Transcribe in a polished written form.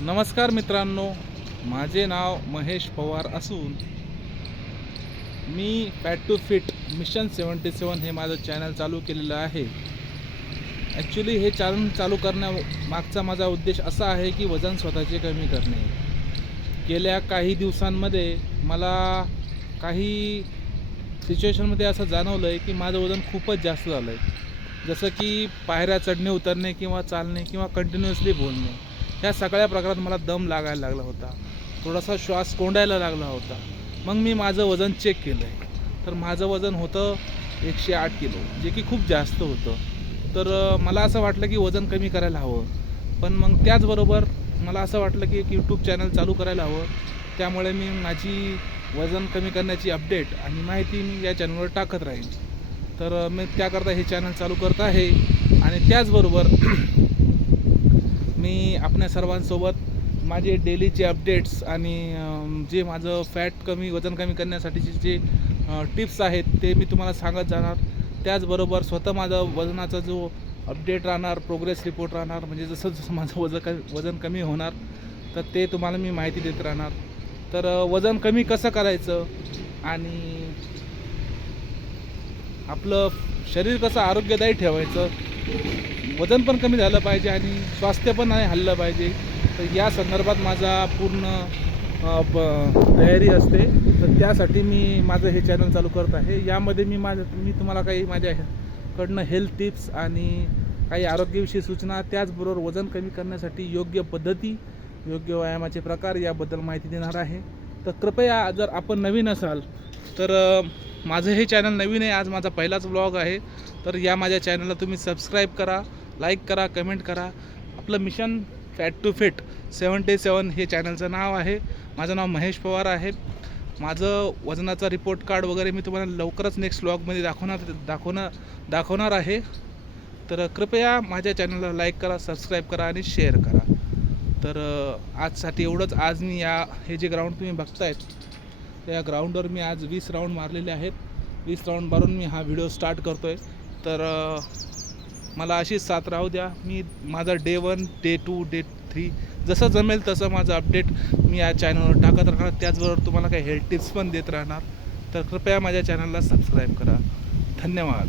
नमस्कार मित्रांनो, माझे नाव महेश पवार असून मी फॅट टू फिट मिशन 77 हे माझं चॅनल चालू केलेलं आहे. ॲक्च्युली हे चॅनल चालू करण्यामागचा माझा उद्देश असा आहे की वजन स्वतःचे कमी करणे. गेल्या काही दिवसांमध्ये मला काही सिच्युएशनमध्ये असं जाणवलं आहे की माझं वजन खूपच जास्त झालं आहे. जसं की पायऱ्या चढणे उतरणे किंवा चालणे किंवा कंटिन्युअसली बोलणे, ह्या सगळ्या प्रकारात मला दम लागायला लागला होता. थोडासा श्वास कोंडायला लागला होता. मग मी माझं वजन चेक केलं आहे, तर माझं वजन होतं 108 किलो, जे की खूप जास्त होतं. तर मला असं वाटलं की वजन कमी करायला हवं. पण मग त्याचबरोबर मला असं वाटलं की एक यूट्यूब चॅनल चालू करायला हवं. त्यामुळे मी माझी वजन कमी करण्याची अपडेट आणि माहिती मी या चॅनलवर टाकत राहीन. तर मी त्याकरता हे चॅनल चालू करत आहे. आणि त्याचबरोबर मी आपल्या सर्वांसोबत माझे डेलीचे अपडेट्स आणि जे माझं वजन कमी करण्यासाठीचे जे टिप्स आहेत ते मी तुम्हाला सांगत जाणार. त्याचबरोबर स्वतः माझं वजनाचा जो अपडेट राहणार, प्रोग्रेस रिपोर्ट राहणार, म्हणजे जसं जसं माझं वजन कमी होणार तर ते तुम्हाला मी माहिती देत राहणार. तर वजन कमी कसं करायचं आणि आपलं शरीर कसं आरोग्यदायी ठेवायचं, वजन पण कमी झालं पाहिजे आणि स्वास्थ्य पण नाही हललं पाहिजे, तर या संदर्भात माझा पूर्ण तयारी असते. तर त्यासाठी मी माझं हे चॅनल चालू करत आहे. यामध्ये मी तुम्हाला काही माझ्याकडनं हेल्थ टिप्स आणि काही आरोग्यविषयी सूचना, त्याचबरोबर वजन कमी करण्यासाठी योग्य पद्धती, योग्य व्यायामाचे प्रकार याबद्दल माहिती देणार आहे. तर कृपया जर आपण नवीन असाल तर माझं हे चॅनल नवीन आहे, आज माझा पहिलाच ब्लॉग आहे. तर या माझ्या चॅनलला तुम्ही सबस्क्राईब करा, लाईक करा, कमेंट करा. आपलं मिशन फॅट टू फिट 77 हे चॅनलचं नाव आहे. माझं नाव महेश पवार आहे. माझं वजनाचा रिपोर्ट कार्ड वगैरे मी तुम्हाला लवकरच नेक्स्ट ब्लॉगमध्ये दाखवणार आहे. तर कृपया माझ्या चॅनलला लाईक करा, सबस्क्राईब करा आणि शेअर करा. तर आजसाठी एवढंच. आज मी हे जे ग्राउंड तुम्ही बघतायत त्या ग्राउंडवर मी आज 20 राऊंड मारलेले आहेत. 20 राऊंड मारून मी हा व्हिडिओ स्टार्ट करतो आहे. तर मला अशीच साथ राहू द्या. मी माझा डे 1, डे 2, डे 3 जसं जमेल तसं माझं अपडेट मी या चॅनलवर टाकत राहणार. त्याचबरोबर तुम्हाला काही हेल्थ टिप्स पण देत राहणार. तर कृपया माझ्या चॅनलला सबस्क्राईब करा. धन्यवाद.